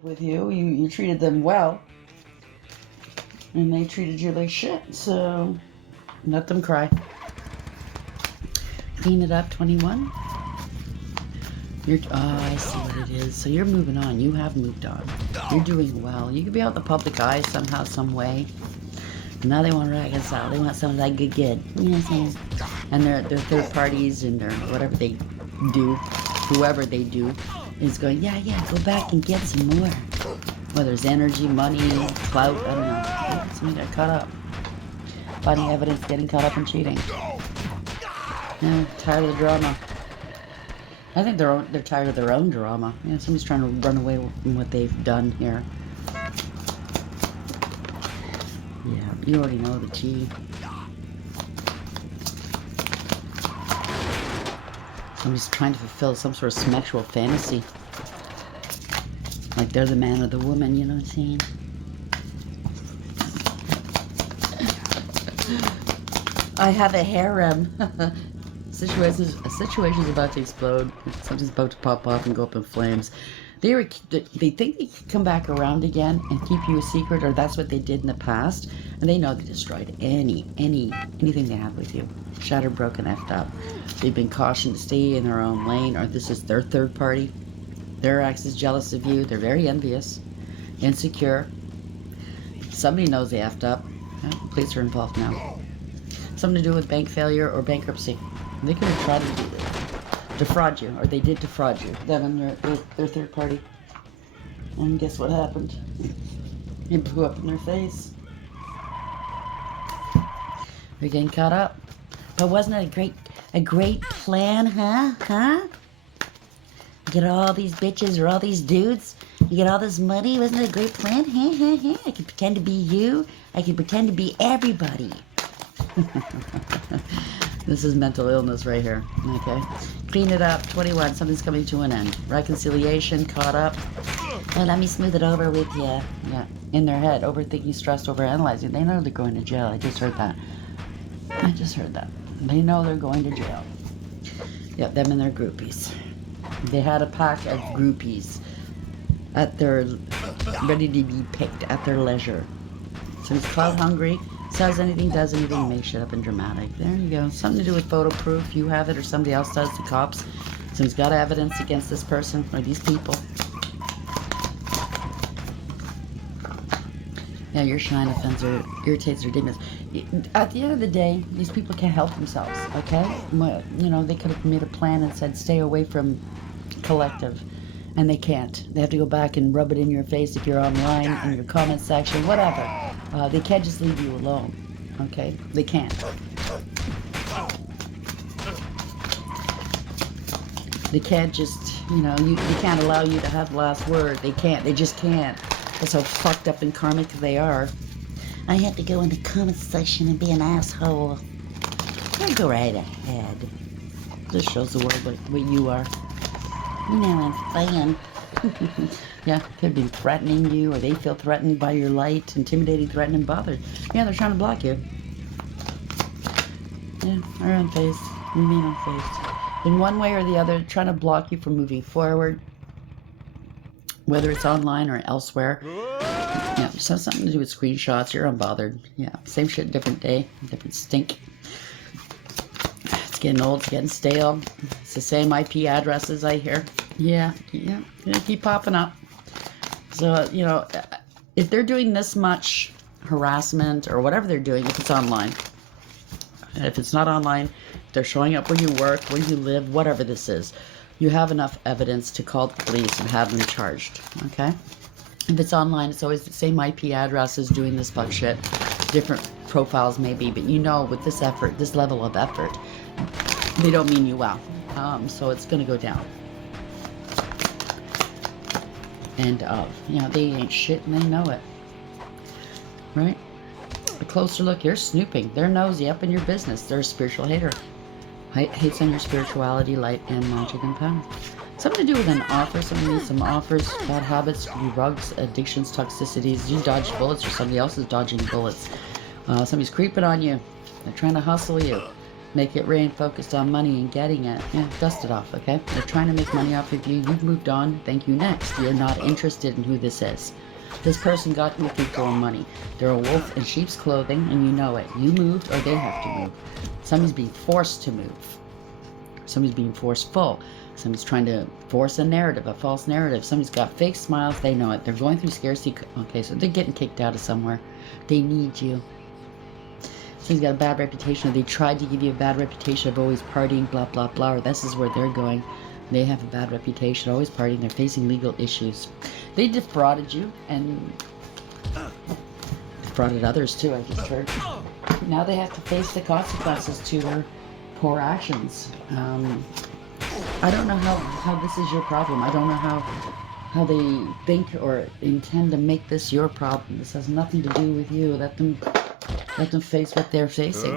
with you. You treated them well, and they treated you like shit. So let them cry. Clean it up, 21. I see what it is. So you're moving on. You have moved on. You're doing well. You could be out in the public eye somehow, some way. Now they want to reconcile. They want something like good. You know what I'm saying? And their third parties and their whatever they do, whoever they do, is going, yeah, go back and get some more. Whether it's energy, money, clout, I don't know. Somebody got caught up. Finding evidence, getting caught up in cheating. Yeah, tired of the drama. I think they're tired of their own drama. Yeah, somebody's trying to run away from what they've done here. Yeah, you already know the tea. Somebody's trying to fulfill some sort of sexual fantasy. Like they're the man or the woman, you know what I'm saying? I have a harem. Situation's about to explode. Something's about to pop off and go up in flames. They think they can come back around again and keep you a secret, or that's what they did in the past. And they know they destroyed anything they had with you. Shattered, broken, effed up. They've been cautioned to stay in their own lane, or this is their third party. Their ex is jealous of you. They're very envious, insecure. Somebody knows they effed up. Yeah, police are involved now. Something to do with bank failure or bankruptcy. They could have tried to defraud you, or they did defraud you. Them and their third party. And guess what happened? It blew up in their face. They're getting caught up. But wasn't it a great plan, huh? Get all these bitches or all these dudes. You get all this money. Wasn't it a great plan? I could pretend to be you. I could pretend to be everybody. This is mental illness right here. Okay. Clean it up. 21. Something's coming to an end. Reconciliation. Caught up. Well, let me smooth it over with you. Yeah. In their head. Overthinking, stressed, overanalyzing. They know they're going to jail. I just heard that. They know they're going to jail. Yeah, them and their groupies. They had a pack of groupies at their, ready to be picked at their leisure. So he's clout hungry, says anything, does anything, makes shit up and dramatic. There you go. Something to do with photo proof. You have it or somebody else does, the cops. So he's got evidence against this person or these people. Yeah, your shine offends or irritates their demons. At the end of the day, these people can't help themselves, okay? You know, they could have made a plan and said, stay away from collective. And they can't. They have to go back and rub it in your face if you're online, in your comment section, whatever. They can't just leave you alone, okay? They can't. They can't just, you know, they can't allow you to have the last word. They can't. They just can't. That's how fucked up and karmic they are. I have to go in the comment section and be an asshole. Yeah, go right ahead. This shows the world what you are. You know what I'm saying. Yeah, could be threatening you, or they feel threatened by your light, intimidating, threatening, bothered. Yeah, they're trying to block you. Yeah, are unfazed. Remain unfazed. In one way or the other, trying to block you from moving forward, whether it's online or elsewhere. Yeah, just have something to do with screenshots. You're unbothered. Yeah, same shit, different day, different stink. It's getting old, it's getting stale. It's the same IP addresses I hear. Yeah, they keep popping up. So, you know, if they're doing this much harassment or whatever they're doing, if it's online, if it's not online, they're showing up where you work, where you live, whatever this is, you have enough evidence to call the police and have them charged, okay? If it's online, it's always the same IP addresses doing this fuck shit. Different profiles maybe, but you know with this effort, this level of effort, they don't mean you well. So it's going to go down. And, you know, they ain't shit and they know it. Right? A closer look, you're snooping. They're nosy up in your business. They're a spiritual hater. Hates on your spirituality, light, and magic and power. Something to do with an offer. Somebody needs some offers, bad habits, drugs, addictions, toxicities. You dodged bullets or somebody else is dodging bullets. Somebody's creeping on you. They're trying to hustle you. Make it rain, focused on money and getting it. Yeah, dust it off, okay? They're trying to make money off of you. You've moved on. Thank you, next. You're not interested in who this is. This person got you through for money. They're a wolf in sheep's clothing, and you know it. You moved, or they have to move. Somebody's being forced to move. Somebody's being forceful. Somebody's trying to force a narrative, a false narrative. Somebody's got fake smiles. They know it. They're going through scarcity. Okay, so they're getting kicked out of somewhere. They need you. Somebody's got a bad reputation, or they tried to give you a bad reputation of always partying, blah, blah, blah, or this is where they're going. They have a bad reputation, always partying. They're facing legal issues. They defrauded you, and defrauded others too, I just heard. Now they have to face the consequences to their poor actions. I don't know how this is your problem. I don't know how they think or intend to make this your problem. This has nothing to do with you. Let them face what they're facing.